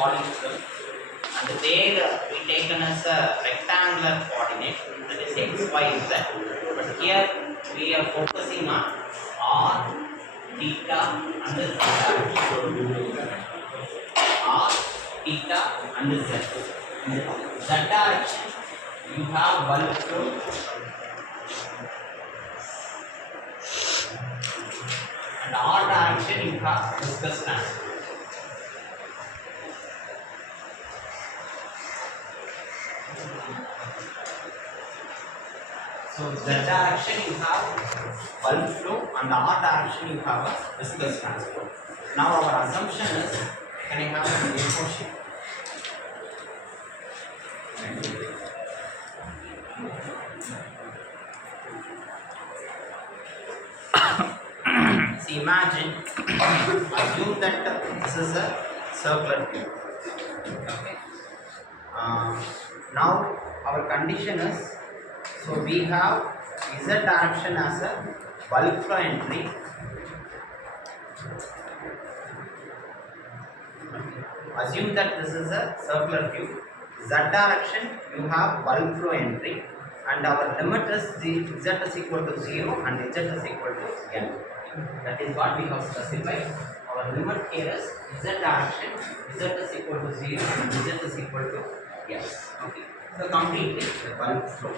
polygon, and there we taken as a rectangular coordinate, that is x, y, z. But here we are focusing on r, theta, and the z direction. R, theta, and the z. In the z direction, you have bulk flow. And R direction you have viscous transport. So Z direction you have bulk flow and R direction you have a viscous transport. Now our assumption is, can I have an A4 sheet? See, imagine, assume that this is a circular tube. Okay. Now our condition is, so we have Z direction as a bulk flow entry. Assume that this is a circular tube. Z direction you have bulk flow entry, and our limit is Z is equal to 0 and Z is equal to N. That is what we have specified. Our limit here is Z direction, Z is equal to 0 and Z is equal to N. Okay. So completely the bulk flow.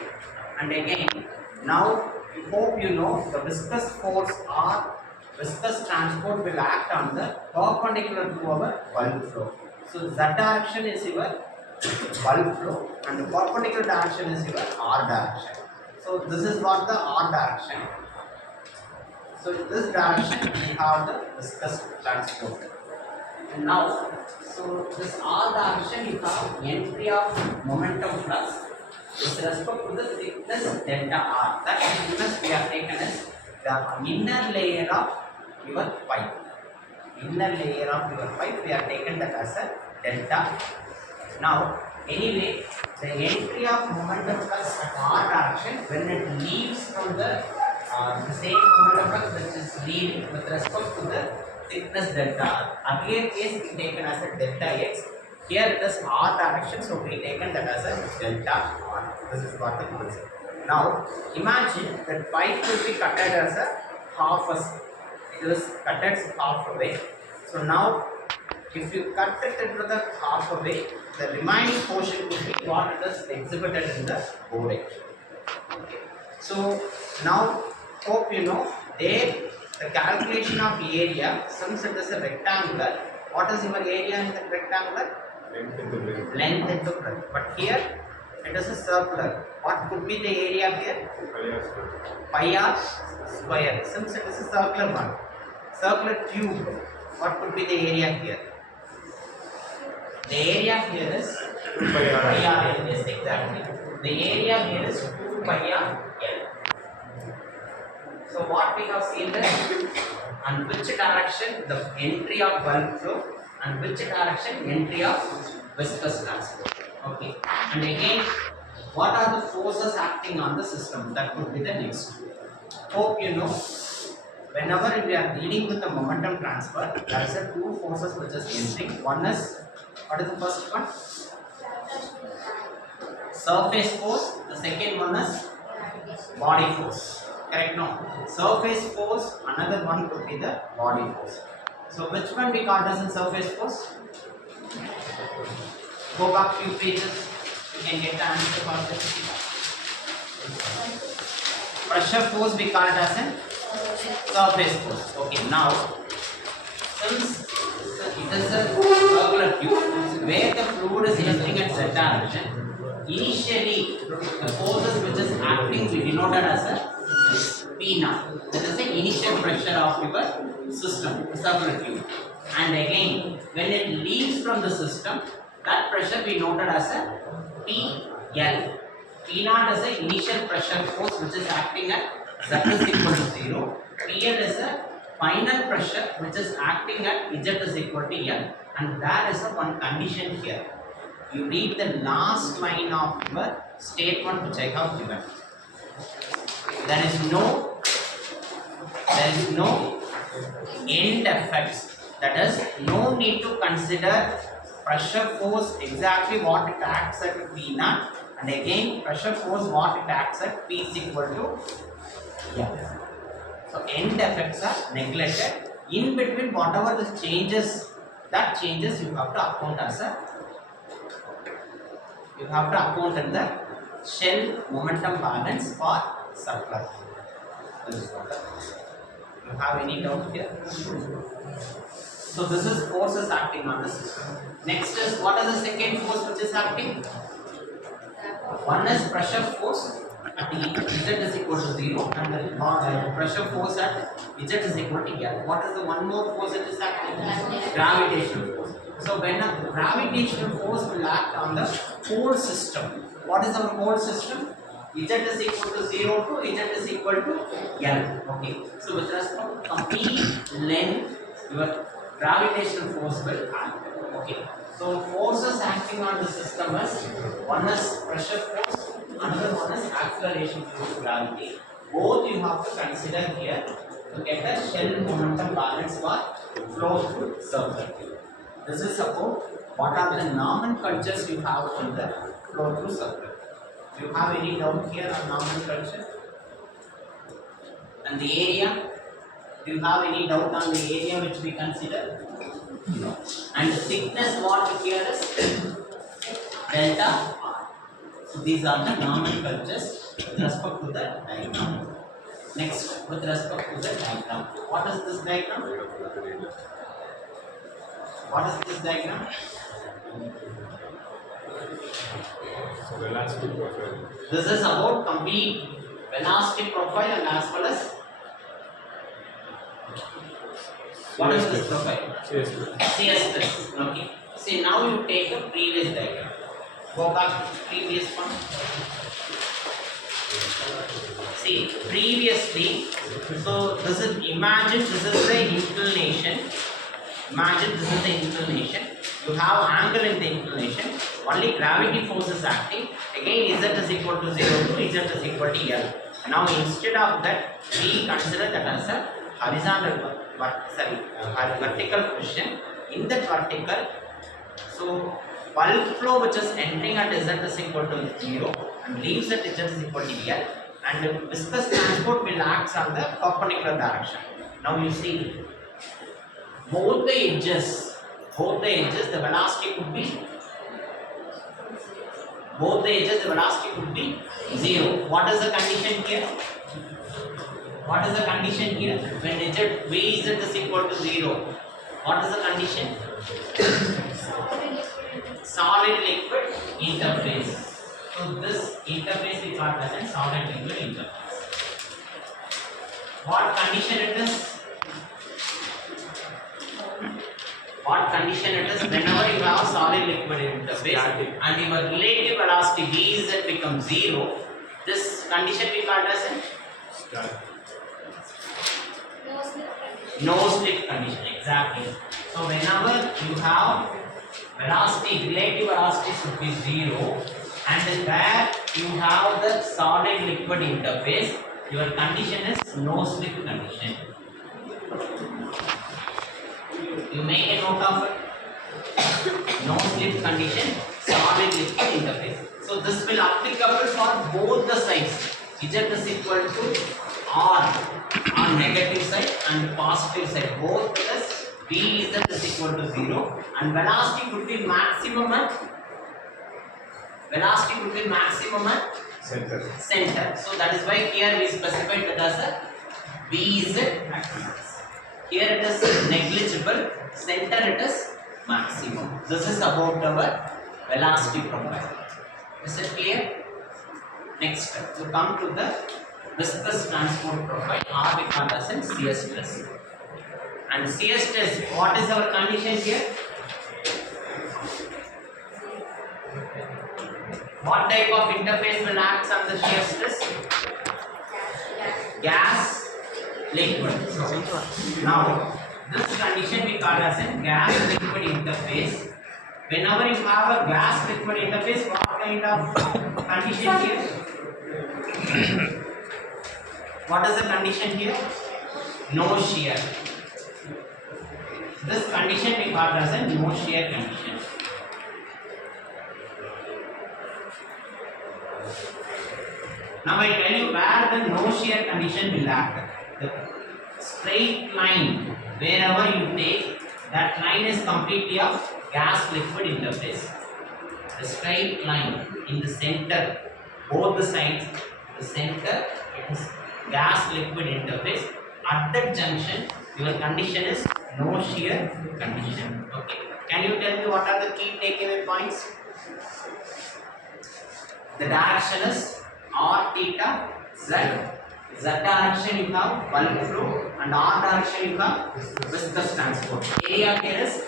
And again, now I hope you know the viscous force or viscous transport will act on the perpendicular to our bulk flow. So Z direction is your bulk flow and the perpendicular direction is your R direction. So this is what the R direction. So in this direction we have the viscous transport. And now, so this R direction you have entry of momentum flux with respect to the thickness delta R. That thickness we have taken as the inner layer of your pipe. Inner layer of your pipe we have taken that as a delta. Now, anyway, the entry of momentum flux at R direction when it leaves from the same momentum flux which is leading with respect to the thickness delta R. Earlier case we taken as a delta X. Here it is R direction, so we taken that as a delta R. This is what the concept. Now, imagine that pipe will be cut as a half a, it is cut halfway. So now, if you cut it into the halfway, the remaining portion will be what it is exhibited in the board. Okay. So now, hope you know, there the calculation of area, since it is a rectangular, what is your area in the rectangular? Length into breadth. But here it is a circular. What could be the area here? Pi r square. Since it is a circular one, circular tube, what could be the area here? The area here is 2 pi r L. Yes, exactly. The area here is 2 pi r L. So what we have seen is, and which direction the entry of bulk flow and which direction entry of viscous transport. Okay. And again, what are the forces acting on the system? That would be the next. Hope you know, whenever we are dealing with the momentum transfer, there is a two forces which is entering. One is, what is the first one? Surface force. The second one is body force. Correct? No. Surface force, another one could be the body force. So which one we call as in surface force? Go back few pages, you can get the answer for this. Pressure force we call it as in surface force. Okay, now since it is a circular tube where the fluid is resting at z direction, initially the forces which is acting we denoted as a P now. That is the initial pressure of your system, circular tube. And again, when it leaves from the system, that pressure we noted as a PL. P naught is the initial pressure force which is acting at Z is equal to 0. PL is the final pressure which is acting at Z is equal to L. And there is a one condition here. You read the last line of your statement which I have given. There is no end effects. That is, no need to consider pressure force exactly what it acts at P naught, and again pressure force what it acts at P is equal to F. So end effects are neglected. In between, whatever the changes, that changes you have to account as a, you have to account in the shell momentum balance for circular. This is what you have any doubt here? So this is forces acting on the system. Next is, what is the second force which is acting? One is pressure force at Z is equal to 0, and the pressure force at Z is equal to L. What is the one more force that is acting? Gravitational force. So when a gravitational force will act on the whole system, what is our whole system? Z is equal to 0 to Z is equal to L. Okay. So with respect to complete length, your gravitational force will act. Okay. So forces acting on the system is, one is pressure force, another one is acceleration due to gravity. Both you have to consider here to get a shell momentum balance for flow through circuit. This is about what are the nomenclatures you have on the flow through circuit. Do you have any doubt here on nomenclature? And the area? Do you have any doubt on the area which we consider? No. And the thickness what here is delta R. So these are the nomenclatures with respect to the diagram. Next, with respect to the diagram. What is this diagram? What is this diagram? So velocity profile. This is about complete velocity profile and as well as what is this profile? CS stress. Okay. See, now you take a previous diagram. Go back to the previous one. See, previously, so this is, imagine this is the inclination. Imagine this is the inclination. You have angle in the inclination. Only gravity force is acting. Again, Z is equal to 0 to Z is equal to L. Now, instead of that, we consider that as a horizontal, vertical position. In that vertical, so bulk flow which is entering at Z is equal to 0 and leaves at Z is equal to L, and viscous transport will act on the perpendicular direction. Now you see both the edges, the velocity could be, zero. What is the condition here? What is the condition here? When Vz is equal to 0, what is the condition? Solid liquid interface. So this interface we call as a solid liquid interface. What condition it is? What condition it is? Whenever you have solid liquid interface and your relative velocity Vz becomes 0, this condition we call as a no slip condition. Exactly. So whenever you have velocity, relative velocity should be 0, and where you have the solid liquid interface, your condition is no slip condition. You make a note of it. No slip condition, solid liquid interface. So this will applicable for both the sides. Z is equal to R on negative side and positive side. Both plus Vz is equal to 0, and velocity could be maximum at center. So that is why here we specified that as a Vz axis. Here it is negligible, center it is maximum. This is about our velocity profile. Is it clear? Next, we come to the viscous transport profile, or we call as in CS stress. And CS stress, what is our condition here? What type of interface will act on the shear stress? Gas, liquid. Now, this condition we call as a gas liquid interface. Whenever you have a gas liquid interface, what kind of condition here? What is the condition here? No shear. This condition we call as a no shear condition. Now I tell you where the no shear condition will act. The straight line, wherever you take, that line is completely of gas liquid interface. The straight line in the center, both the sides, the center, it is gas liquid interface. At that junction, your condition is no shear condition. Okay. Can you tell me what are the key takeaway points? The direction is R theta Z. Z direction you have bulk flow, and R direction you have viscous transport. Area here is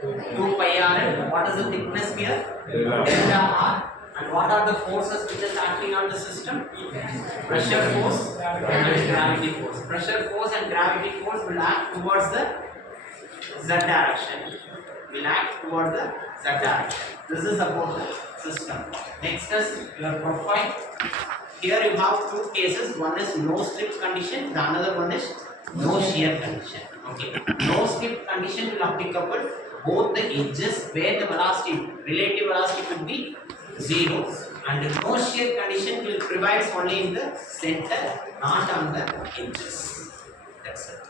2 pi r. What is the thickness here? Delta R. And what are the forces which is acting on the system? Pressure force and gravity force. Pressure force and gravity force will act towards the Z direction. Will act towards the Z direction. This is about the system. Next is your profile. Here you have two cases. One is no slip condition. The another one is no shear condition. Okay. No slip condition will applicable both the edges where the velocity, relative velocity could be 0, and the no shear condition will prevail only in the center, not on the edges. That's it.